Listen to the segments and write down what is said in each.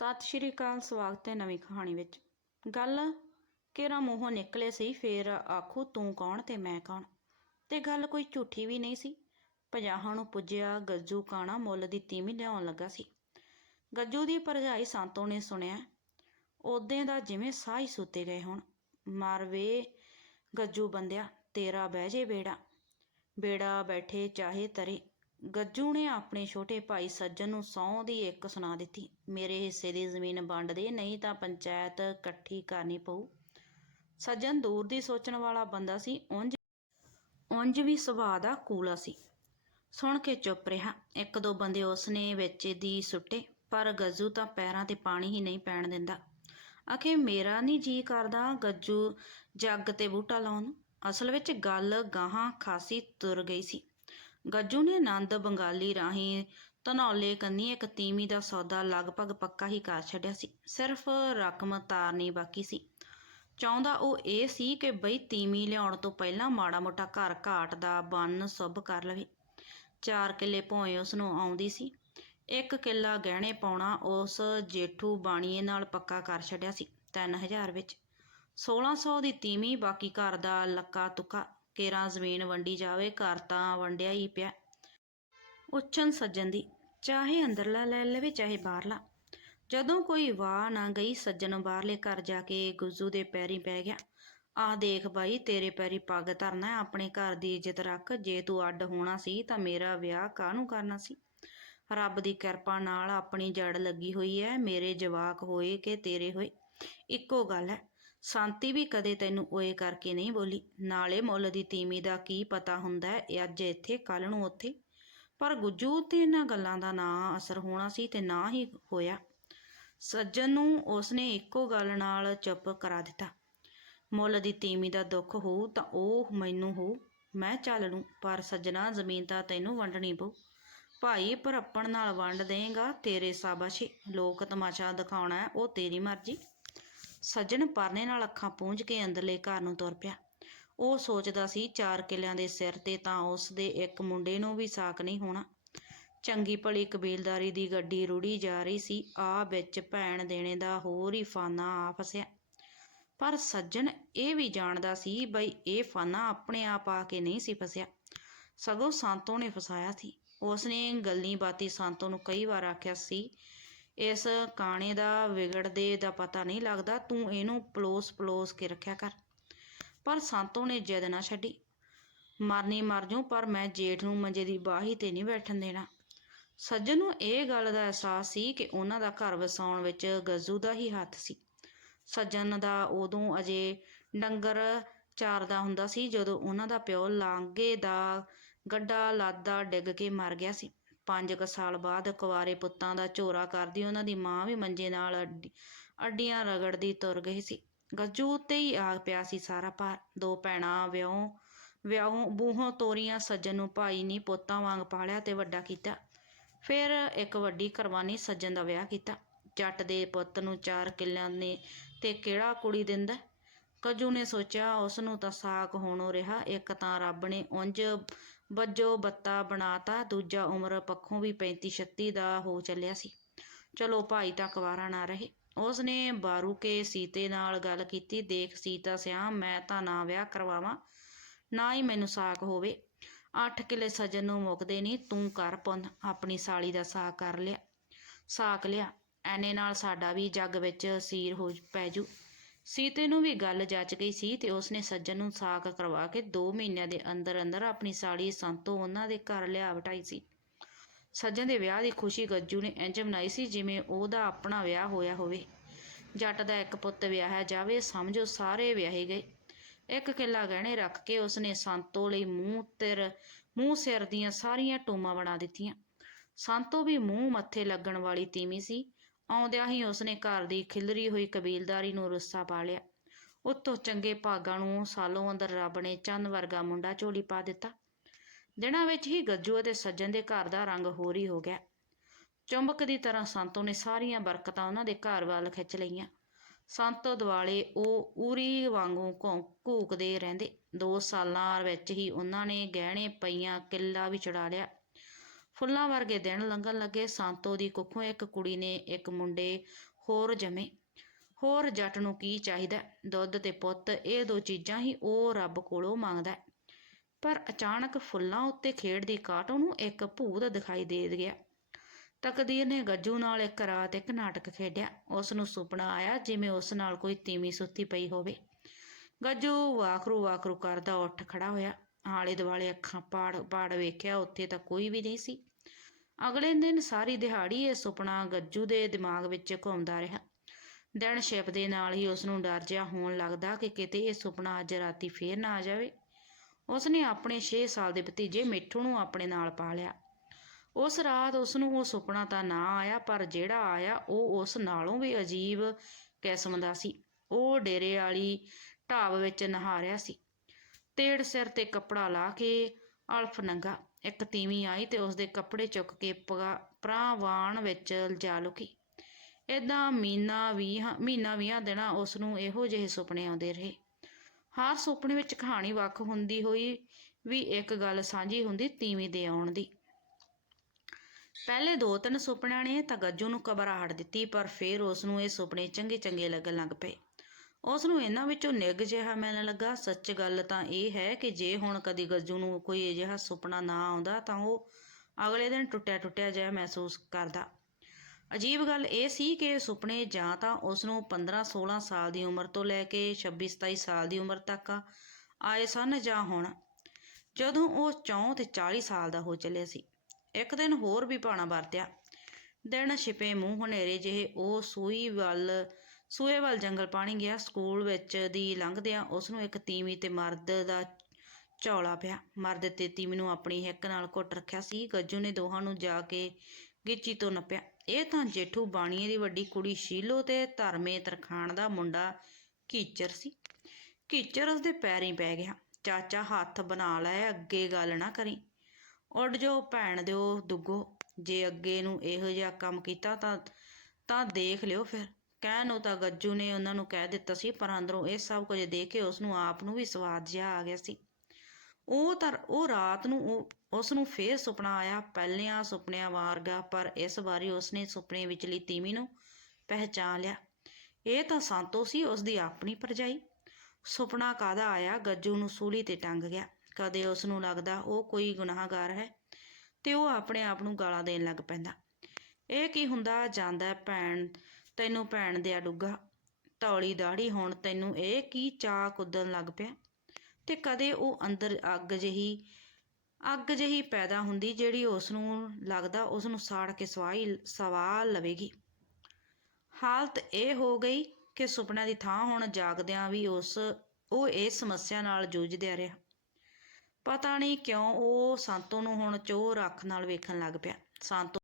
ਸਤਿ ਸ਼੍ਰੀ ਅਕਾਲ, ਸਵਾਗਤ ਹੈ ਨਵੀਂ ਕਹਾਣੀ ਵਿੱਚ। ਗੱਲ, ਕਿਹੜਾ ਮੂੰਹੋਂ ਨਿਕਲੇ ਸੀ, ਫੇਰ ਆਖੂ, ਤੂੰ ਕੌਣ ਤੇ ਮੈਂ ਕੌਣ? ਤੇ ਗੱਲ ਕੋਈ ਝੂਠੀ ਵੀ ਨਹੀਂ ਸੀ। ਪੰਜਾਹਾਂ ਨੂੰ ਪੁੱਜਿਆ, ਗੱਜੂ ਕਾਣਾ ਮੁੱਲ ਦੀ ਤੀਵੀਂ ਲਿਆਉਣ ਲੱਗਾ ਸੀ। ਗੱਜੂ ਦੀ ਭਰਜਾਈ ਸੰਤੋ ਨੇ ਸੁਣਿਆ, ਉਹਦੇ ਦਾ ਜਿਵੇਂ ਸਾਹ ਹੀ ਸੁੱਤੇ ਗਏ ਹੁਣ। ਮਰ ਵੇ ਗੱਜੂ ਬੰਦਿਆ, ਤੇਰਾ ਬਹਿ ਜੇ ਬੇੜਾ। ਬੇੜਾ ਬੈਠੇ ਚਾਹੇ ਤਰੇ। ਗੱਜੂ ਨੇ ਆਪਣੇ ਛੋਟੇ ਭਾਈ ਸੱਜਣ ਨੂੰ ਸਹੁੰ ਦੀ ਇੱਕ ਸੁਣਾ ਦਿੱਤੀ, ਮੇਰੇ ਹਿੱਸੇ ਦੀ ਜ਼ਮੀਨ ਵੰਡ ਦੇ, ਨਹੀਂ ਤਾਂ ਪੰਚਾਇਤ ਇਕੱਠੀ ਕਰਨੀ ਪਊ। ਸੱਜਣ ਦੂਰ ਦੀ ਸੋਚਣ ਵਾਲਾ ਬੰਦਾ ਸੀ, ਉਂਝ ਉਂਝ ਵੀ ਸੁਭਾਅ ਦਾ ਕੂਲਾ ਸੀ। ਸੁਣ ਕੇ ਚੁੱਪ ਰਿਹਾ। ਇੱਕ ਦੋ ਬੰਦੇ ਉਸਨੇ ਵਿੱਚ ਦੀ ਸੁੱਟੇ, ਪਰ ਗੱਜੂ ਤਾਂ ਪੈਰਾਂ ਤੇ ਪਾਣੀ ਹੀ ਨਹੀਂ ਪੈਣ ਦਿੰਦਾ। ਆਖੇ ਮੇਰਾ ਨਹੀਂ ਜੀ ਕਰਦਾ ਗੱਜੂ ਜੱਗ ਤੇ ਬੂਟਾ ਲਾਉਣ? ਅਸਲ ਵਿੱਚ ਗੱਲ ਗਾਹਾਂ ਖਾਸੀ ਤੁਰ ਗਈ ਸੀ। ਗੱਜੂ ਨੇ ਆਨੰਦ ਬੰਗਾਲੀ ਰਾਹੀਂ ਧਨੌਲੇ ਕੰਨੀ ਇੱਕ ਤੀਵੀਂ ਦਾ ਸੌਦਾ ਲਗਭਗ ਪੱਕਾ ਹੀ ਕਰ ਛੱਡਿਆ ਸੀ। ਸਿਰਫ ਰਕਮ ਤਾਰਨੀ ਬਾਕੀ ਸੀ। ਚਾਹੁੰਦਾ ਉਹ ਇਹ ਸੀ ਕਿ ਬਈ ਤੀਮੀ ਲਿਆਉਣ ਤੋਂ ਪਹਿਲਾਂ ਮਾੜਾ ਮੋਟਾ ਘਰ ਘਾਟ ਦਾ ਬੰਨ ਸੁੱਭ ਕਰ ਲਵੇ। ਚਾਰ ਕਿੱਲੇ ਭੋਏ ਉਸ ਨੂੰ ਆਉਂਦੀ ਸੀ। ਇੱਕ ਕਿੱਲਾ ਗਹਿਣੇ ਪਾਉਣਾ ਉਸ ਜੇਠੂ ਬਾਣੀਏ ਨਾਲ ਪੱਕਾ ਕਰ ਛੱਡਿਆ ਸੀ 3000 ਵਿੱਚ। 1600 ਦੀ ਤੀਮੀ ਬਾਕੀ ਘਰ ਦਾ ਲੱਕਾ ਤੁਕਾ ਕੇਰਾਂ ਜ਼ਮੀਨ ਵੰਡੀ ਜਾਵੇ, ਘਰ ਤਾਂ ਵੰਡਿਆ ਹੀ ਪਿਆ। ਉੱਚਨ ਸੱਜਣ ਦੀ, ਚਾਹੇ ਅੰਦਰਲਾ ਲੈ ਲਵੇ, ਚਾਹੇ ਬਾਹਰਲਾ। ਜਦੋਂ ਕੋਈ ਵਾਹ ਨਾ ਗਈ, ਸੱਜਣ ਬਾਹਰਲੇ ਘਰ ਜਾ ਕੇ ਗੁੱਜੂ ਦੇ ਪੈਰੀ ਪੈ ਗਿਆ। ਆਹ ਦੇਖ ਬਾਈ, ਤੇਰੇ ਪੈਰੀ ਪੱਗ ਧਰਨਾ, ਆਪਣੇ ਘਰ ਦੀ ਇੱਜ਼ਤ ਰੱਖ। ਜੇ ਤੂੰ ਅੱਡ ਹੋਣਾ ਸੀ, ਤਾਂ ਮੇਰਾ ਵਿਆਹ ਕਾਹਨੂੰ ਕਰਨਾ ਸੀ? ਰੱਬ ਦੀ ਕਿਰਪਾ ਨਾਲ ਆਪਣੀ ਜੜ ਲੱਗੀ ਹੋਈ ਹੈ ਮੇਰੇ ਜਵਾਕ ਹੋਏ ਕਿ ਤੇਰੇ ਹੋਏ? ਇੱਕੋ ਗੱਲ ਹੈ ਸ਼ਾਂਤੀ ਵੀ ਕਦੇ ਤੈਨੂੰ ਓਏ ਕਰਕੇ ਨਹੀਂ ਬੋਲੀ। ਨਾਲੇ ਮੁੱਲ ਦੀ ਤੀਮੀ ਦਾ ਕੀ ਪਤਾ ਹੁੰਦਾ ਹੈ, ਇਹ ਅੱਜ ਇੱਥੇ ਕੱਲ ਨੂੰ ਉੱਥੇ। ਪਰ ਗੁੱਜੂ, ਤੇ ਇਹਨਾਂ ਗੱਲਾਂ ਦਾ ਨਾ ਅਸਰ ਹੋਣਾ ਸੀ ਤੇ ਨਾ ਹੀ ਹੋਇਆ। ਸੱਜਣ ਨੂੰ ਉਸਨੇ ਇੱਕੋ ਗੱਲ ਨਾਲ ਚੁੱਪ ਕਰਾ ਦਿੱਤਾ। ਮੁੱਲ ਦੀ ਤੀਮੀ ਦਾ ਦੁੱਖ ਹੋਊ ਤਾਂ ਉਹ ਮੈਨੂੰ ਹੋ ਮੈਂ ਚੱਲ ਲੂੰ ਪਰ ਸੱਜਣਾ, ਜ਼ਮੀਨ ਤਾਂ ਤੈਨੂੰ ਵੰਡਣੀ ਪਊ। ਭਾਈ ਭਰੱਪਣ ਨਾਲ ਵੰਡ ਦੇਗਾ, ਤੇਰੇ ਸਾਬਾਸ਼ੀ। ਲੋਕ ਤਮਾਸ਼ਾ ਦਿਖਾਉਣਾ ਉਹ ਤੇਰੀ ਮਰਜ਼ੀ। ਸੱਜਣ ਪਰਨੇ ਨਾਲ ਅੱਖਾਂ ਪੂੰਝ ਕੇ ਅੰਦਰਲੇ ਘਰ ਨੂੰ ਤੁਰ ਪਿਆ। ਉਹ ਸੋਚਦਾ ਸੀ, ਚਾਰ ਕਿਲਿਆਂ ਦੇ ਸਿਰ ਤੇ ਤਾਂ ਉਸ ਦੇ ਇੱਕ ਮੁੰਡੇ ਨੂੰ ਵੀ ਸਾਕ ਨਹੀਂ ਹੋਣਾ। ਚੰਗੀ ਭਲੀ ਕਬੀਲਦਾਰੀ ਦੀ ਗੱਡੀ ਰੁੜੀ ਜਾ ਰਹੀ ਸੀ। ਆ ਵਿੱਚ ਭੈਣ ਦੇਣੇ ਦਾ ਹੋਰ ਹੀ ਫਾਨਾ ਆ ਫਸਿਆ। ਪਰ ਸੱਜਣ ਇਹ ਵੀ ਜਾਣਦਾ ਸੀ, ਬਈ ਇਹ ਫਾਨਾ ਆਪਣੇ ਆਪ ਆ ਕੇ ਨਹੀਂ ਸੀ ਫਸਿਆ। ਸਗੋਂ ਸੰਤੋ ਨੇ ਫਸਾਇਆ ਸੀ। ਉਸਨੇ ਗੱਲੀ ਬਾਤੀ ਸੰਤੋ ਨੂੰ ਕਈ ਵਾਰ ਆਖਿਆ ਸੀ ਇਸ ਕਾਣੇ ਦਾ ਵਿਗੜਦੇ ਦਾ ਪਤਾ ਨਹੀਂ ਲੱਗਦਾ। ਤੂੰ ਇਹਨੂੰ ਪਲੋਸ ਪਲੋਸ ਕੇ ਰੱਖਿਆ ਕਰ। ਪਰ ਸੰਤੋ ਨੇ ਜਿੱਦ ਨਾ ਛੱਡੀ। ਮਰਨੀ ਮਰ ਜੂ ਪਰ ਮੈਂ ਜੇਠ ਨੂੰ ਮੰਜੇ ਦੀ ਬਾਹੀ ਤੇ ਨਹੀਂ ਬੈਠਣ ਦੇਣਾ। ਸੱਜਣ ਨੂੰ ਇਹ ਗੱਲ ਦਾ ਅਹਿਸਾਸ ਸੀ ਕਿ ਉਹਨਾਂ ਦਾ ਘਰ ਵਸਾਉਣ ਵਿੱਚ ਗੱਜੂ ਦਾ ਹੀ ਹੱਥ ਸੀ। ਸੱਜਣ ਦਾ ਉਦੋਂ ਅਜੇ ਡੰਗਰ ਚਾਰਦਾ ਹੁੰਦਾ ਸੀ, ਜਦੋਂ ਉਹਨਾਂ ਦਾ ਪਿਓ ਲਾਂਗੇ ਦਾ ਗੱਡਾ ਲਾਦਾ ਡਿੱਗ ਕੇ ਮਰ ਗਿਆ ਸੀ। ਪੰਜ ਕੁ ਸਾਲ ਬਾਅਦ ਕੁਆਰੇ ਪੁੱਤਾਂ ਦਾ ਝੋਰਾ ਕਰਦੀ, ਉਹਨਾਂ ਦੀ ਮਾਂ ਵੀ ਮੰਜੇ ਨਾਲ ਅੱਡੀ- ਅੱਡੀਆਂ ਰਗੜਦੀ ਤੁਰ ਗਈ ਸੀ। ਗੱਜੂ ਉੱਤੇ ਹੀ ਆ ਪਿਆ ਸੀ ਸਾਰਾ ਭਾਰ। ਦੋ ਭੈਣਾਂ ਵਿਆਹ, ਵਿਆਹੋਂ, ਬੂਹੋਂ ਤੋਰੀਆਂ ਸੱਜਣ ਨੂੰ ਭਾਈ ਨਹੀਂ ਪੋਤਾਂ ਵਾਂਗ ਪਾਲਿਆ ਤੇ ਵੱਡਾ ਕੀਤਾ। ਫਿਰ ਇੱਕ ਵੱਡੀ ਕੁਰਬਾਨੀ ਸੱਜਣ ਦਾ ਵਿਆਹ ਕੀਤਾ। ਜੱਟ ਦੇ ਪੁੱਤ ਨੂੰ ਚਾਰ ਕਿੱਲਿਆਂ ਨੇ ਤੇ ਕਿਹੜਾ ਕੁੜੀ ਦਿੰਦਾ? ਕੱਜੂ ਨੇ ਸੋਚਿਆ, ਉਸ ਨੂੰ ਤਾਂ ਸਾਕ ਹੋਣੋਂ ਰਿਹਾ, ਇੱਕ ਤਾਂ ਰੱਬ ਨੇ ਉਂਝ ਵੱਜੋ ਬੱਤਾ ਬਣਾਤਾ, ਦੂਜਾ ਉਮਰ ਪੱਖੋਂ ਵੀ 35 36 ਦਾ ਹੋ ਚੱਲਿਆ ਸੀ। ਚਲੋ ਭਾਈ ਤਾਂ ਕੁਵਾਰਾ ਨਾ ਰਹੇ। ਉਸ ਨੇ ਬਾਰੂ ਕੇ ਸੀਤੇ ਨਾਲ ਗੱਲ ਕੀਤੀ, ਦੇਖ ਸੀਤਾ ਸਿਆਮ ਮੈਂ ਤਾਂ ਨਾ ਵਿਆਹ ਕਰਵਾਵਾਂ, ਨਾ ਹੀ ਮੈਨੂੰ ਸਾਕ ਹੋਵੇ। ਅੱਠ ਕਿਲੇ ਸਜਣ ਨੂੰ ਮੁੱਕਦੇ ਨਹੀਂ ਤੂੰ ਕਰ ਪੁੰਨ, ਆਪਣੀ ਸਾਲੀ ਦਾ ਸਾਕ ਕਰ ਲਿਆ, ਸਾਕ ਲਿਆ। ਐਨੇ ਨਾਲ ਸਾਡਾ ਵੀ ਜੱਗ ਵਿੱਚ ਸੀਰ ਹੋ ਪੈ ਜੂ। ਸੀਤੇ ਨੂੰ ਵੀ ਗੱਲ ਜੱਚ ਗਈ ਸੀ ਤੇ ਉਸਨੇ ਸੱਜਣ ਨੂੰ ਸਾਕ ਕਰਵਾ ਕੇ 2 ਮਹੀਨਿਆਂ ਦੇ ਅੰਦਰ ਅੰਦਰ ਆਪਣੀ ਸਾੜੀ ਸੰਤੋ ਉਹਨਾਂ ਦੇ ਘਰ ਲਿਆ ਵਟਾਈ ਸੀ। ਸੱਜਣ ਦੇ ਵਿਆਹ ਦੀ ਖੁਸ਼ੀ ਗੱਜੂ ਨੇ ਇੰਜ ਮਨਾਈ ਸੀ ਜਿਵੇਂ ਉਹਦਾ ਆਪਣਾ ਵਿਆਹ ਹੋਇਆ ਹੋਵੇ। ਜੱਟ ਦਾ ਇੱਕ ਪੁੱਤ ਵਿਆਹਿਆ ਜਾਵੇ, ਸਮਝੋ ਸਾਰੇ ਵਿਆਹੇ ਗਏ। ਇੱਕ ਕਿੱਲਾ ਗਹਿਣੇ ਰੱਖ ਕੇ ਉਸਨੇ ਸੰਤੋ ਲਈ ਮੂੰਹ ਤੇਰ ਮੂੰਹ ਸਿਰ ਦੀਆਂ ਸਾਰੀਆਂ ਟੂਮਾਂ ਬਣਾ ਦਿੱਤੀਆਂ। ਸੰਤੋ ਵੀ ਮੂੰਹ ਮੱਥੇ ਲੱਗਣ ਵਾਲੀ ਤੀਵੀਂ ਸੀ। ਆਉਂਦਿਆਂ ਹੀ ਉਸਨੇ ਘਰ ਦੀ ਖਿਲਰੀ ਹੋਈ ਕਬੀਲਦਾਰੀ ਨੂੰ ਰੁੱਸਾ ਪਾ ਲਿਆ। ਉੱਤੋਂ ਚੰਗੇ ਭਾਗਾਂ ਨੂੰ ਸਾਲੋਂ ਅੰਦਰ ਰੱਬ ਨੇ ਚੰਨ ਵਰਗਾ ਮੁੰਡਾ ਝੋਲੀ ਪਾ ਦਿੱਤਾ। ਦਿਨਾਂ ਵਿੱਚ ਹੀ ਗੱਜੂ ਅਤੇ ਸੱਜਣ ਦੇ ਘਰ ਦਾ ਰੰਗ ਹੋਰ ਹੀ ਹੋ ਗਿਆ। ਚੁੰਬਕ ਦੀ ਤਰ੍ਹਾਂ ਸੰਤੋ ਨੇ ਸਾਰੀਆਂ ਬਰਕਤਾਂ ਉਹਨਾਂ ਦੇ ਘਰ ਵੱਲ ਖਿੱਚ ਲਈਆਂ। ਸੰਤੋ ਦਿਵਾਲੇ ਉਹ ਉਰੀ ਵਾਂਗੂ ਘੌਂ- ਘੂਕਦੇ ਰਹਿੰਦੇ। ਦੋ ਸਾਲਾਂ ਵਿੱਚ ਹੀ ਉਹਨਾਂ ਨੇ ਗਹਿਣੇ ਪਈਆਂ ਕਿੱਲਾ ਵੀ ਚੜਾ ਲਿਆ। ਫੁੱਲਾਂ ਵਰਗੇ ਦਿਨ ਲੰਘਣ ਲੱਗੇ। ਸੰਤੋ ਦੀ ਕੁੱਖੋਂ ਇੱਕ ਕੁੜੀ ਨੇ ਇੱਕ ਮੁੰਡੇ ਹੋਰ ਜਮੇ। ਹੋਰ ਜੱਟ ਨੂੰ ਕੀ ਚਾਹੀਦਾ? ਦੁੱਧ ਤੇ ਪੁੱਤ, ਇਹ ਦੋ ਚੀਜ਼ਾਂ ਹੀ ਉਹ ਰੱਬ ਕੋਲੋਂ ਮੰਗਦਾ ਪਰ ਅਚਾਨਕ ਫੁੱਲਾਂ ਉੱਤੇ ਖੇਡਦੀ ਕਾਟ ਉਹਨੂੰ ਇੱਕ ਭੂਤ ਦਿਖਾਈ ਦੇ ਗਿਆ। ਤਕਦੀਰ ਨੇ ਗੱਜੂ ਨਾਲ ਇੱਕ ਰਾਤ ਇੱਕ ਨਾਟਕ ਖੇਡਿਆ। ਉਸ ਨੂੰ ਸੁਪਨਾ ਆਇਆ ਜਿਵੇਂ ਉਸ ਨਾਲ ਕੋਈ ਤੀਵੀਂ ਸੁੱਤੀ ਪਈ ਹੋਵੇ। ਗੱਜੂ ਵਾਖਰੂ ਵਾਖਰੂ ਕਰਦਾ ਉੱਠ ਖੜਾ ਹੋਇਆ। ਆਲੇ ਦੁਆਲੇ ਅੱਖਾਂ ਪਾੜ ਪਾੜ ਵੇਖਿਆ, ਉੱਥੇ ਤਾਂ ਕੋਈ ਵੀ ਨਹੀਂ ਸੀ। ਅਗਲੇ ਦਿਨ ਸਾਰੀ ਦਿਹਾੜੀ ਇਹ ਸੁਪਨਾ ਗੱਜੂ ਦੇ ਦਿਮਾਗ ਵਿੱਚ ਘੁੰਮਦਾ ਰਿਹਾ। ਦਿਨ ਛਿਪਦੇ ਨਾਲ ਹੀ ਉਸ ਨੂੰ ਡਰ ਜਿਹਾ ਹੋਣ ਲੱਗਦਾ ਕਿ ਕਿਤੇ ਇਹ ਸੁਪਨਾ ਅੱਜ ਰਾਤੀ ਫੇਰ ਨਾ ਆ ਜਾਵੇ। ਉਸ ਨੇ ਆਪਣੇ 6 ਸਾਲ ਦੇ ਭਤੀਜੇ ਮਿੱਠੂ ਨੂੰ ਆਪਣੇ ਨਾਲ ਪਾ ਲਿਆ। ਉਸ ਰਾਤ ਉਸ ਨੂੰ ਉਹ ਸੁਪਨਾ ਤਾਂ ਨਾ ਆਇਆ, ਪਰ ਜਿਹੜਾ ਆਇਆ ਉਹ ਉਸ ਨਾਲੋਂ ਵੀ ਅਜੀਬ ਕਿਸਮ ਦਾ ਸੀ। ਉਹ ਡੇਰੇ ਵਾਲੀ ਢਾਬ ਵਿੱਚ ਨਹਾ ਰਿਹਾ ਸੀ। ਤੇੜ ਸਿਰ ਤੇ ਕੱਪੜਾ ਲਾ ਕੇ ਅਲਫ ਨੰਗਾ ਇੱਕ ਤੀਵੀਂ ਆਈ ਤੇ ਉਸਦੇ ਕੱਪੜੇ ਚੁੱਕ ਕੇ ਪਗਾ ਪ੍ਰਾਵਾਨ ਵਿੱਚ ਲਿਜਾ ਲੁਕੀ। ਏਦਾਂ ਮੀਨਾ ਵੀਹ ਮਹੀਨਾ ਵੀਹਾਂ ਦਿਨਾਂ ਉਸ ਨੂੰ ਇਹੋ ਜਿਹੇ ਸੁਪਨੇ ਆਉਂਦੇ ਰਹੇ। ਹਰ ਸੁਪਨੇ ਵਿੱਚ ਕਹਾਣੀ ਵੱਖ ਹੁੰਦੀ ਹੋਈ ਵੀ ਇੱਕ ਗੱਲ ਸਾਂਝੀ ਹੁੰਦੀ ਤੀਵੀਂ ਦੇ ਆਉਣ ਦੀ। ਪਹਿਲੇ ਦੋ ਤਿੰਨ ਸੁਪਨਿਆਂ ਨੇ ਤਾਂ ਗੱਜੂ ਨੂੰ ਘਬਰਾਹਟ ਦਿੱਤੀ, ਪਰ ਫਿਰ ਉਸ ਨੂੰ ਇਹ ਸੁਪਨੇ ਚੰਗੇ ਚੰਗੇ ਲੱਗਣ ਲੱਗ ਪਏ। ਉਸ ਨੂੰ ਇਹਨਾਂ ਵਿੱਚੋਂ ਨਿੱਘ ਜਿਹਾ ਮਿਲਣ ਲੱਗਾ। ਸੱਚ ਗੱਲ ਤਾਂ ਇਹ ਹੈ ਕਿ ਜੇ ਹੁਣ ਕਦੀ ਗੱਜੂ ਨੂੰ ਕੋਈ ਅਜਿਹਾ ਸੁਪਨਾ ਨਾ ਆਉਂਦਾ, ਤਾਂ ਉਹ ਅਗਲੇ ਦਿਨ ਟੁੱਟਿਆ ਟੁੱਟਿਆ ਜਿਹਾ ਮਹਿਸੂਸ ਕਰਦਾ। ਅਜੀਬ ਗੱਲ ਇਹ ਸੀ ਕਿ ਸੁਪਨੇ ਜਾਂ ਤਾਂ ਉਸ ਨੂੰ 15-16 ਸਾਲ ਦੀ ਉਮਰ ਤੋਂ ਲੈ ਕੇ 26-27 ਸਾਲ ਦੀ ਉਮਰ ਤੱਕ ਆਏ ਸਨ ਜਾਂ ਹੁਣ। ਜਦੋਂ ਉਹ 34 ਤੇ 40 ਸਾਲ ਦਾ ਹੋ ਚੱਲਿਆ ਸੀ। ਇੱਕ ਦਿਨ ਹੋਰ ਵੀ ਪਾਣਾ ਵਰਤਿਆ। ਦਿਨ ਛਿਪੇ ਮੂੰਹ ਹਨੇਰੇ ਜਿਹੇ ਉਹ ਸੂਈ ਵੱਲ ਸੂਏ ਵੱਲ ਜੰਗਲ ਪਾਣੀ ਗਿਆ, ਸਕੂਲ ਵਿੱਚ ਦੀ ਲੰਘਦਿਆਂ ਉਸ ਨੂੰ ਇੱਕ ਤੀਵੀਂ ਤੇ ਮਰਦ ਦਾ ਝੌਲਾ ਪਿਆ। ਮਰਦ ਤੇ ਤੀਵੀਂ ਨੂੰ ਆਪਣੀ ਹਿੱਕ ਨਾਲ ਘੁੱਟ ਰੱਖਿਆ ਸੀ। ਗੱਜੂ ਨੇ ਦੋਹਾਂ ਨੂੰ ਜਾ ਕੇ ਗਿੱਚੀ ਤੋਂ ਨੱਪਿਆ। ਇਹ ਤਾਂ ਜੇਠੂ ਬਾਣੀਏ ਦੀ ਵੱਡੀ ਕੁੜੀ ਸ਼ੀਲੋ ਤੇ ਧਰਮੇ ਤਰਖਾਣ ਦਾ ਮੁੰਡਾ ਕੀਚਰ ਸੀ। ਕੀਚਰ ਉਸਦੇ ਪੈਰੀਂ ਪੈ ਗਿਆ। ਚਾਚਾ ਹੱਥ ਬਣਾ ਲੈ, ਅੱਗੇ ਗੱਲ ਨਾ ਕਰੀ। ਉੱਡ ਜੋ ਭੈਣ ਦਿਓ, ਦੁੱਗੋ। ਜੇ ਅੱਗੇ ਨੂੰ ਇਹੋ ਜਿਹਾ ਕੰਮ ਕੀਤਾ ਤਾਂ ਤਾਂ ਦੇਖ ਲਿਓ ਫਿਰ। ਕਹਿਣ ਨੂੰ ਤਾਂ ਗੱਜੂ ਨੇ ਉਹਨਾਂ ਨੂੰ ਕਹਿ ਦਿੱਤਾ ਸੀ, ਪਰ ਅੰਦਰੋਂ ਇਹ ਸਭ ਕੁਝ ਦੇਖ ਕੇ ਉਸ ਨੂੰ ਆਪ ਨੂੰ ਵੀ ਸਵਾਦ ਜਿਹਾ ਆ ਗਿਆ ਸੀ। ਉਹ ਤਾਂ, ਉਹ ਰਾਤ ਨੂੰ ਉਹ ਉਸ ਨੂੰ ਫੇਰ ਸੁਪਨਾ ਆਇਆ, ਪਹਿਲਿਆਂ ਸੁਪਨਿਆਂ ਵਾਰਗਾ, ਪਰ ਇਸ ਵਾਰੀ ਉਸਨੇ ਸੁਪਨੇ ਵਿਚਲੀ ਤੀਵੀਂ ਨੂੰ ਪਹਿਚਾਨ ਲਿਆ। ਇਹ ਤਾਂ ਸੰਤੋ ਸੀ ਉਸ ਦੀ ਆਪਣੀ ਪਰਜਾਈ ਸੁਪਨਾ ਕਾਦਾ ਆਇਆ, ਗੱਜੂ ਨੂੰ ਸੂਲੀ ਤੇ ਟੰਗ ਗਿਆ। ਕਦੇ ਉਸ ਨੂੰ ਲੱਗਦਾ ਉਹ ਕੋਈ ਗੁਨਾਹਗਾਰ ਹੈ ਤੇ ਉਹ ਆਪਣੇ ਆਪ ਨੂੰ ਗਾਲਾਂ ਦੇਣ ਲੱਗ ਪੈਂਦਾ। ਇਹ ਕੀ ਹੁੰਦਾ, ਜਾਂਦਾ ਭੈਣ ਤੈਨੂੰ ਭੈਣ ਦਿਆ ਡੁੱਗਾ। ਤੌਲੀ ਦਾੜੀ ਹੁਣ ਤੈਨੂੰ ਇਹ ਕੀ ਚਾ ਕੁੱਦਣ ਲੱਗ ਪਿਆ। ਤੇ ਕਦੇ ਉਹ ਅੰਦਰ ਅੱਗ ਜਿਹੀ ਅੱਗ ਜਿਹੀ ਪੈਦਾ ਹੁੰਦੀ ਜਿਹੜੀ ਉਸ ਨੂੰ ਲੱਗਦਾ ਉਸ ਨੂੰ ਸਾੜ ਕੇ ਸਵਾਈ ਸਵਾ ਲਵੇਗੀ। ਹਾਲਤ ਇਹ ਹੋ ਗਈ ਕਿ ਸੁਪਨਿਆਂ ਦੀ ਥਾਂ ਹੁਣ ਜਾਗਦਿਆਂ ਵੀ ਉਸ, ਉਹ ਇਸ ਸਮੱਸਿਆ ਨਾਲ ਜੂਝਦਿਆ ਰਿਹਾ। ਪਤਾ ਨਹੀਂ ਕਿਉਂ ਉਹ ਸੰਤੋ ਨੂੰ ਹੁਣ ਚੋਰ ਅੱਖ ਨਾਲ ਵੇਖਣ ਲੱਗ ਪਿਆ। ਸੰਤੋ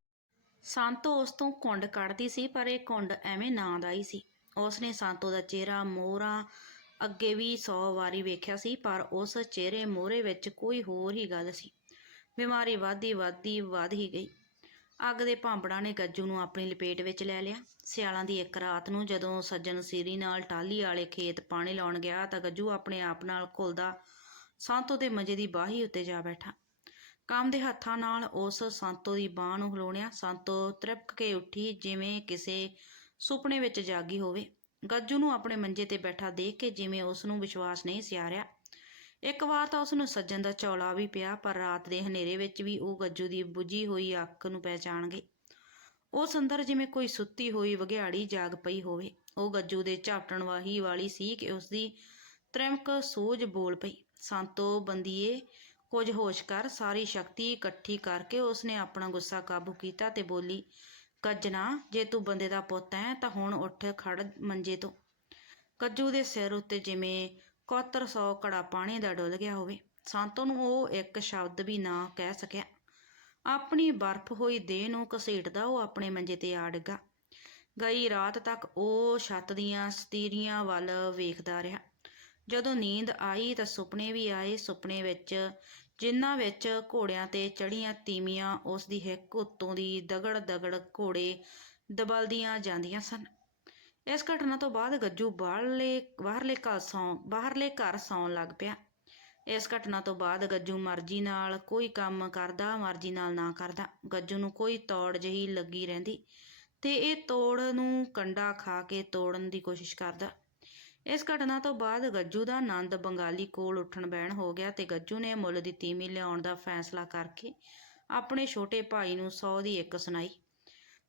ਸੰਤੋ ਉਸ ਤੋਂ ਕੁੰਡ ਕੱਢਦੀ ਸੀ, ਪਰ ਇਹ ਕੁੰਡ ਐਵੇਂ ਨਾਂ ਦਾ ਹੀ ਸੀ। ਉਸ ਨੇ ਸੰਤੋ ਦਾ ਚਿਹਰਾ ਮੋਹਰਾਂ ਅੱਗੇ ਵੀ 100 ਵਾਰੀ ਵੇਖਿਆ ਸੀ, ਪਰ ਉਸ ਚਿਹਰੇ ਮੋਹਰੇ ਵਿੱਚ ਕੋਈ ਹੋਰ ਹੀ ਗੱਲ ਸੀ। ਬਿਮਾਰੀ ਵਧਦੀ ਵਧਦੀ ਵਧ ਹੀ ਗਈ। ਅੱਗ ਦੇ ਭਾਂਬੜਾਂ ਨੇ ਗੱਜੂ ਨੂੰ ਆਪਣੀ ਲਪੇਟ ਵਿੱਚ ਲੈ ਲਿਆ। ਸਿਆਲਾਂ ਦੀ ਇੱਕ ਰਾਤ ਨੂੰ ਜਦੋਂ ਸੱਜਣ ਸੀਰੀ ਨਾਲ ਟਾਲੀ ਵਾਲੇ ਖੇਤ ਪਾਣੀ ਲਾਉਣ ਗਿਆ ਤਾਂ ਗੱਜੂ ਆਪਣੇ ਆਪ ਨਾਲ ਘੁਲਦਾ ਸੰਤੋ ਦੇ ਮਜ਼ੇ ਦੀ ਬਾਹੀ ਉੱਤੇ ਜਾ ਬੈਠਾ। ਕੰਮ ਦੇ ਹੱਥਾਂ ਨਾਲ ਉਸ ਸੰਤੋ ਦੀ ਬਾਹ ਨੂੰ ਹਿਲਾਉਣਿਆ ਸੰਤੋ ਤ੍ਰਿਪਕ ਕੇ ਉੱਠੀ ਜਿਵੇਂ ਕਿਸੇ ਸੁਪਨੇ ਵਿੱਚ ਜਾਗੀ ਹੋਵੇ। ਗੱਜੂ ਨੂੰ ਆਪਣੇ ਮੰਜੇ ਤੇ ਬੈਠਾ ਦੇਖ ਕੇ ਜਿਵੇਂ ਉਸ ਨੂੰ ਵਿਸ਼ਵਾਸ ਨਹੀਂ ਸੀ ਰਿਹਾ। ਇੱਕ ਵਾਰ ਤਾਂ ਉਸ ਨੂੰ ਸੱਜਣ ਦਾ ਚੌਲਾ ਵੀ ਪਿਆ, ਪਰ ਰਾਤ ਦੇ ਹਨੇਰੇ ਵਿੱਚ ਵੀ ਉਹ ਗੱਜੂ ਦੀ ਬੁਝੀ ਹੋਈ ਅੱਖ ਨੂੰ ਪਹਿਚਾਣ ਗਈ। ਉਸ ਅੰਦਰ ਜਿਵੇਂ ਕੋਈ ਸੁੱਤੀ ਹੋਈ ਵਗਿਆੜੀ ਜਾਗ ਪਈ ਹੋਵੇ। ਉਹ ਗੱਜੂ ਦੇ ਝਾਪਟਣ ਵਾਹੀ ਵਾਲੀ ਸੀ ਕਿ ਉਸ ਦੀ ਤ੍ਰਿਮਕ ਸੂਝ ਬੋਲ ਪਈ। ਸੰਤੋ ਬੰਦੀਏ ਕੁਝ ਹੋਸ਼ ਕਰ, ਸਾਰੀ ਸ਼ਕਤੀ ਇਕੱਠੀ ਕਰਕੇ ਉਸਨੇ ਆਪਣਾ ਗੁੱਸਾ ਕਾਬੂ ਕੀਤਾ ਤੇ ਬੋਲੀ, ਕੱਜਣਾ, ਜੇ ਤੂੰ ਬੰਦੇ ਦਾ ਪੁੱਤ ਹੈ, ਤਾਂ ਹੁਣ ਉੱਠ, ਖੜ ਮੰਜੇ ਤੋਂ। ਕੱਜੂ ਦੇ ਸਿਰ ਉੱਤੇ ਜਿਵੇਂ ਕੋਤਰ ਸੌ ਕੜਾ ਪਾਣੀ ਦਾ ਡੁੱਲ ਗਿਆ ਹੋਵੇ। ਸੰਤੋ ਨੂੰ ਉਹ ਇੱਕ ਸ਼ਬਦ ਵੀ ਨਾ ਕਹਿ ਸਕਿਆ। ਆਪਣੀ ਬਰਫ਼ ਹੋਈ ਦੇਹ ਨੂੰ ਘਸੀਟਦਾ ਉਹ ਆਪਣੇ ਮੰਜੇ ਤੇ ਆ ਡਿੱਗਾ। ਗਈ ਰਾਤ ਤੱਕ ਉਹ ਛੱਤ ਦੀਆਂ ਸਤੀਰੀਆਂ ਵੱਲ ਵੇਖਦਾ ਰਿਹਾ। ਜਦੋਂ ਨੀਂਦ ਆਈ ਤਾਂ ਸੁਪਨੇ ਵੀ ਆਏ ਸੁਪਨੇ ਵਿੱਚ, ਜਿਨ੍ਹਾਂ ਵਿੱਚ ਘੋੜਿਆਂ ਤੇ ਚੜੀਆਂ ਤੀਮੀਆਂ ਉਸ ਦੀ ਹਿੱਕ ਉੱਤੋਂ ਦੀ ਦਗੜ ਦਗੜ ਘੋੜੇ ਦਬਲਦੀਆਂ ਜਾਂਦੀਆਂ ਸਨ। ਇਸ ਘਟਨਾ ਤੋਂ ਬਾਅਦ ਗੱਜੂ ਬਾਹਰਲੇ ਬਾਹਰਲੇ ਘਰ ਸੌਂ, ਬਾਹਰਲੇ ਘਰ ਸੌਣ ਲੱਗ ਪਿਆ। ਇਸ ਘਟਨਾ ਤੋਂ ਬਾਅਦ ਗੱਜੂ ਮਰਜ਼ੀ ਨਾਲ ਕੋਈ ਕੰਮ ਕਰਦਾ, ਮਰਜ਼ੀ ਨਾਲ ਨਾ ਕਰਦਾ। ਗੱਜੂ ਨੂੰ ਕੋਈ ਤੋੜ ਜਹੀ ਲੱਗੀ ਰਹਿੰਦੀ ਤੇ ਇਹ ਤੋੜ ਨੂੰ ਕੰਡਾ ਖਾ ਕੇ ਤੋੜਨ ਦੀ ਕੋਸ਼ਿਸ਼ ਕਰਦਾ। ਇਸ ਘਟਨਾ ਤੋਂ ਬਾਅਦ ਗੱਜੂ ਦਾ ਆਨੰਦ ਬੰਗਾਲੀ ਕੋਲ ਉੱਠਣ ਬਹਿਣ ਹੋ ਗਿਆ ਤੇ ਗੱਜੂ ਨੇ ਮੁੱਲ ਦੀ ਤੀਮੀ ਲਿਆਉਣ ਦਾ ਫੈਸਲਾ ਕਰਕੇ ਆਪਣੇ ਛੋਟੇ ਭਾਈ ਨੂੰ 100 ਦੀ ਇੱਕ ਸੁਣਾਈ।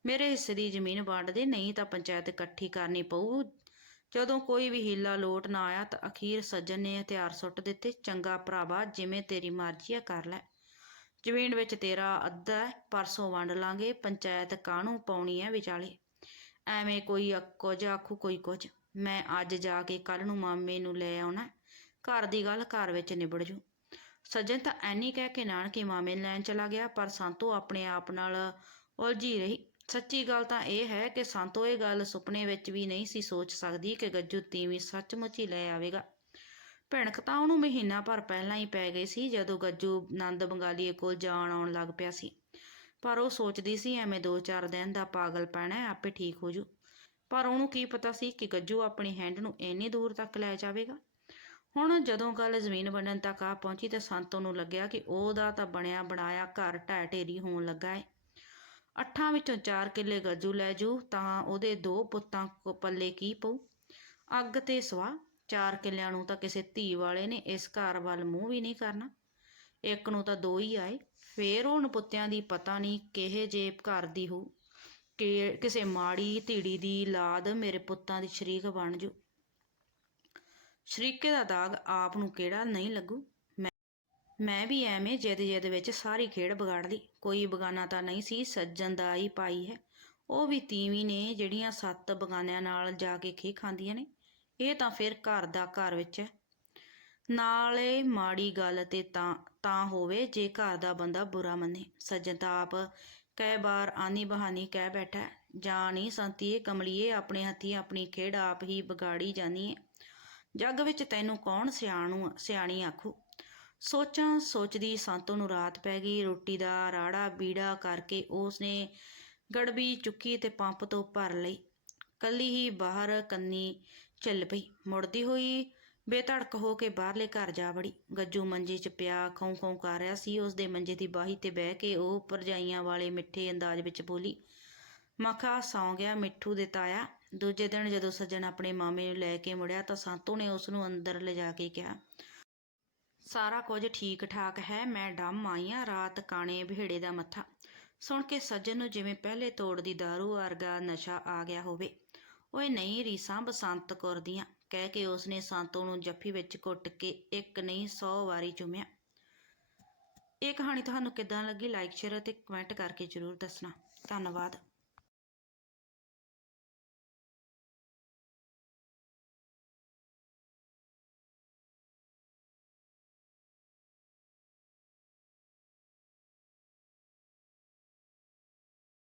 ਮੇਰੇ ਹਿੱਸੇ ਦੀ ਜ਼ਮੀਨ ਵੰਡ ਦੇ ਨਹੀਂ ਤਾਂ ਪੰਚਾਇਤ ਇਕੱਠੀ ਕਰਨੀ ਪਊ। ਜਦੋਂ ਕੋਈ ਵੀ ਹੀਲਾ ਲੋਟ ਨਾ ਆਇਆ ਤਾਂ ਅਖੀਰ ਸੱਜਣ ਨੇ ਹਥਿਆਰ ਸੁੱਟ ਦਿੱਤੇ। ਚੰਗਾ ਭਰਾਵਾ ਜਿਵੇਂ ਤੇਰੀ ਮਰਜ਼ੀ ਆ ਕਰ ਲੈ। ਜ਼ਮੀਨ ਵਿੱਚ ਤੇਰਾ ਅੱਧਾ ਹੈ, ਪਰਸੋਂ ਵੰਡ ਲਾਂਗੇ। ਪੰਚਾਇਤ ਕਾਹਨੂੰ ਪਾਉਣੀ ਹੈ ਵਿਚਾਲੇ? ਐਵੇਂ ਕੋਈ ਕੁਝ ਆਖੂ ਕੋਈ ਕੁਝ। ਮੈਂ ਅੱਜ ਜਾ ਕੇ ਕੱਲ ਨੂੰ ਮਾਮੇ ਨੂੰ ਲੈ ਆਉਣਾ ਘਰ ਦੀ ਗੱਲ ਘਰ ਵਿੱਚ ਨਿਬੜ ਜੂ। ਸੱਜਣ ਤਾਂ ਐਨੀ ਕਹਿ ਕੇ ਨਾਨਕੇ ਮਾਮੇ ਨੂੰ ਲੈਣ ਚਲਾ ਗਿਆ, ਪਰ ਸੰਤੋ ਆਪਣੇ ਆਪ ਨਾਲ ਉਲਝੀ ਰਹੀ। ਸੱਚੀ ਗੱਲ ਤਾਂ ਇਹ ਹੈ ਕਿ ਸੰਤੋ ਇਹ ਗੱਲ ਸੁਪਨੇ ਵਿੱਚ ਵੀ ਨਹੀਂ ਸੀ ਸੋਚ ਸਕਦੀ ਕਿ ਗੱਜੂ ਤੀਵੀਂ ਸੱਚਮੁੱਚ ਹੀ ਲੈ ਆਵੇਗਾ। ਭਿਣਕ ਤਾਂ ਉਹਨੂੰ ਮਹੀਨਾ ਭਰ ਪਹਿਲਾਂ ਹੀ ਪੈ ਗਈ ਸੀ, ਜਦੋਂ ਗੱਜੂ ਨੰਦ ਬੰਗਾਲੀਏ ਕੋਲ ਜਾਣ ਆਉਣ ਲੱਗ ਪਿਆ ਸੀ। ਪਰ ਉਹ ਸੋਚਦੀ ਸੀ, ਐਵੇਂ ਦੋ ਚਾਰ ਦਿਨ ਦਾ ਪਾਗਲ ਪੈਣਾ ਆਪੇ ਠੀਕ ਹੋ ਜੂ। ਪਰ ਉਹਨੂੰ ਕੀ ਪਤਾ ਸੀ ਕਿ ਗੱਜੂ ਆਪਣੀ ਹੈਂਡ ਨੂੰ ਇੰਨੀ ਦੂਰ ਤੱਕ ਲੈ ਜਾਵੇਗਾ? ਹੁਣ ਜਦੋਂ ਗੱਲ ਜ਼ਮੀਨ ਵੰਡਣ ਤੱਕ ਆ ਪਹੁੰਚੀ ਤਾਂ ਸੰਤੋ ਨੂੰ ਲੱਗਿਆ ਕਿ ਉਹਦਾ ਤਾਂ ਬਣਿਆ ਬਣਾਇਆ ਘਰ ਢਹਿ ਢੇਰੀ ਹੋਣ ਲੱਗਾ ਹੈ ਅੱਠਾਂ ਵਿੱਚੋਂ ਚਾਰ ਕਿੱਲੇ ਗੱਜੂ ਲੈ ਜੂ ਤਾਂ ਉਹਦੇ ਦੋ ਪੁੱਤਾਂ ਕੋ ਪੱਲੇ ਕੀ ਪਊ? ਅੱਗ ਤੇ ਸਵਾ ਚਾਰ ਕਿੱਲਿਆਂ ਨੂੰ ਤਾਂ ਕਿਸੇ ਧੀ ਵਾਲੇ ਨੇ ਇਸ ਘਰ ਵੱਲ ਮੂੰਹ ਵੀ ਨਹੀਂ ਕਰਨਾ। ਇੱਕ ਨੂੰ ਤਾਂ ਦੋ ਹੀ ਆਏ, ਫੇਰ ਉਹ ਪੁੱਤਿਆਂ ਦੀ ਪਤਾ ਨਹੀਂ ਕਿਹੇ ਜੇ ਘਰ ਦੀ ਹੋ ਕਿ ਕਿਸੇ ਮਾੜੀ ਧੀੜੀ ਦੀ ਲਾਦ ਮੇਰੇ ਪੁੱਤਾਂ ਦੀ ਸ਼ਰੀਕ ਬਣ ਜੂ। ਸ਼ਰੀਕੇ ਦਾ ਦਾਗ ਆਪ ਨੂੰ ਕਿਹੜਾ ਨਹੀਂ ਲੱਗੂ? ਮੈਂ ਮੈਂ ਵੀ ਐਵੇਂ ਜਿੱਦ ਜਿੱਦ ਵਿੱਚ ਸਾਰੀ ਖੇਡ ਵਿਗਾੜ ਲਈ। ਕੋਈ ਬਗਾਨਾ ਤਾਂ ਨਹੀਂ ਸੀ, ਸੱਜਣ ਦਾ ਹੀ ਪਾਈ ਹੈ। ਉਹ ਵੀ ਤੀਵੀਂ ਨੇ ਜਿਹੜੀਆਂ ਸੱਤ ਬਗਾਨਿਆਂ ਨਾਲ ਜਾ ਕੇ ਖੇ ਖਾਂਦੀਆਂ ਨੇ। ਇਹ ਤਾਂ ਫਿਰ ਘਰ ਦਾ ਘਰ ਵਿੱਚ ਹੈ। ਨਾਲੇ ਮਾੜੀ ਗੱਲ ਤੇ ਤਾਂ ਤਾਂ ਹੋਵੇ ਜੇ ਘਰ ਦਾ ਬੰਦਾ ਬੁਰਾ ਮੰਨੇ। ਸੱਜਣ ਤਾਂ ਆਪ ਕਈ ਵਾਰ ਆਨੀ ਬਹਾਨੀ ਕਹਿ ਬੈਠਾ। ਹੈ, ਸੰਤੀਏ ਕਮਲੀਏ ਆਪਣੇ ਹੱਥੀ ਆਪਣੀ ਖੇਡ ਆਪ ਹੀ ਵਿਗਾੜੀ ਜਾਨੀ ਜੱਗ ਵਿੱਚ ਤੈਨੂੰ ਕੌਣ ਸਿਆਣੂ ਸਿਆਣੀ ਆਖੂ। ਸੋਚਾਂ ਸੋਚਦੀ ਸੰਤੋ ਨੂੰ ਰਾਤ ਪੈ ਗਈ। ਰੋਟੀ ਦਾ ਰਾੜਾ ਬੀੜਾ ਕਰਕੇ ਉਸਨੇ ਗੜਬੀ ਚੁੱਕੀ ਤੇ ਪੰਪ ਤੋਂ ਭਰ ਲਈ। ਕੱਲੀ ਹੀ ਬਾਹਰ ਕੰਨੀ ਚੱਲ ਪਈ। ਮੁੜਦੀ ਹੋਈ ਬੇਧੜਕ ਹੋ ਕੇ ਬਾਹਰਲੇ ਘਰ ਜਾ ਵੜੀ। ਗੱਜੂ ਮੰਜੇ 'ਚ ਪਿਆ, ਖੌਂ ਖੌਂ ਕਰ ਰਿਹਾ ਸੀ। ਉਸ ਦੇ ਮੰਜੇ ਦੀ ਬਾਹੀ ਤੇ ਬਹਿ ਕੇ ਉਹ ਪਰਜਾਈਆਂ ਵਾਲੇ ਮਿੱਠੇ ਅੰਦਾਜ਼ ਵਿੱਚ ਬੋਲੀ, ਮਖਾ ਸੌਂ ਗਿਆ ਮਿੱਠੂ ਦੇ ਤਾਇਆ। ਦੂਜੇ ਦਿਨ ਜਦੋਂ ਸੱਜਣ ਆਪਣੇ ਮਾਮੇ ਨੂੰ ਲੈ ਕੇ ਮੁੜਿਆ ਤਾਂ ਸੰਤੂ ਨੇ ਉਸ ਨੂੰ ਅੰਦਰ ਲਿਜਾ ਕੇ ਕਿਹਾ, ਸਾਰਾ ਕੁਝ ਠੀਕ ਠਾਕ ਹੈ, ਮੈਂ ਡੰਮ ਆਈ ਆਂ, ਰਾਤ ਕਾਣੇ ਬਿਹੜੇ ਦਾ ਮੱਥਾ। ਸੁਣ ਕੇ ਸੱਜਣ ਨੂੰ ਜਿਵੇਂ ਪਹਿਲੇ ਤੋੜ ਦੀ दारू ਵਰਗਾ ਨਸ਼ਾ ਆ ਗਿਆ ਹੋਵੇ। ਓਏ ਨਹੀਂ ਰੀਸਾਂ, ਬਸੰਤ ਕੌਰ ਦੀਆਂ। ਕਹਿ ਕੇ ਉਸਨੇ ਸੰਤੋ ਨੂੰ ਜੱਫੀ ਵਿੱਚ ਘੁੱਟ ਕੇ ਇੱਕ ਨਹੀਂ 100 ਵਾਰੀ ਚੁੰਮਿਆ। ਇਹ ਕਹਾਣੀ ਤੁਹਾਨੂੰ ਕਿੱਦਾਂ ਲੱਗੀ? ਲਾਈਕ ਸ਼ੇਅਰ ਅਤੇ ਕਮੈਂਟ ਕਰਕੇ ਜਰੂਰ ਦੱਸਣਾ। ਧੰਨਵਾਦ।